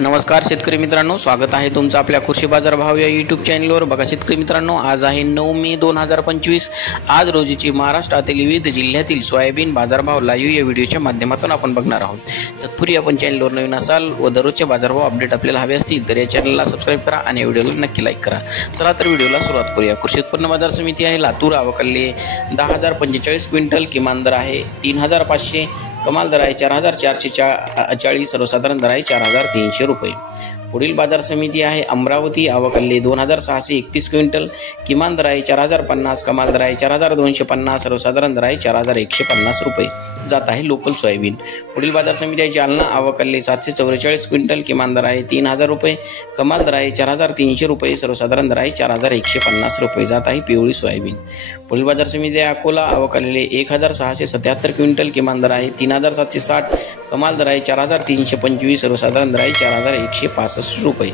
नमस्कार शेतकरी मित्रांनो, स्वागत आहे तुमचं आपल्या कृषी बाजार भाव या यूट्यूब चॅनलवर। बघा शेतकरी मित्रांनो, आज आहे 9 मे 2025। आज रोजीची महाराष्ट्रातील विविध जिल्ह्यातील सोयाबीन बाजारभाव लाईव्ह या व्हिडिओच्या माध्यमातून आपण बघणार आहोत। तत्पूर्वी आपण चॅनलवर नवीन असाल व दररोजचे बाजारभाव अपडेट आपल्याला हवे असतील तर या चॅनलला सबस्क्राइब करा आणि व्हिडिओला नक्की लाईक करा। चला तर व्हिडिओला सुरुवात करूया। कृषी उत्पन्न बाजार समिती आहे लातूर, आवकल्ले 10,045 क्विंटल, किमान दर आहे 3,500, कमाल दर आहे 4,440, सर्वसाधारण दर आहे 4,300 रुपये। पुढील बाजार समिती आहे अमरावती, आवकल्ले 2,631 क्विंटल, किमान दर आहे 4,050, कमाल दर आहे 4,250, सर्वसाधारण दर आहे 4,150 रुपये। जात आहे लोकल सोयाबीन। पुढील बाजार समिती आहे जालना, आवकल्ले 744 क्विंटल, किमान दर आहे 3,000 रुपये, कमाल दर आहे 4,300 रुपये, सर्वसाधारण दर आहे 4,150 रुपये। जात आहे पिवळी सोयाबीन। पुढील बाजार समिती आहे अकोला, आवकल्ले 1,677 क्विंटल, किमान दर आहे 3,760, कमाल दर आहे 4,325, सर्वसाधारण दर आहे 4,165 रुपये।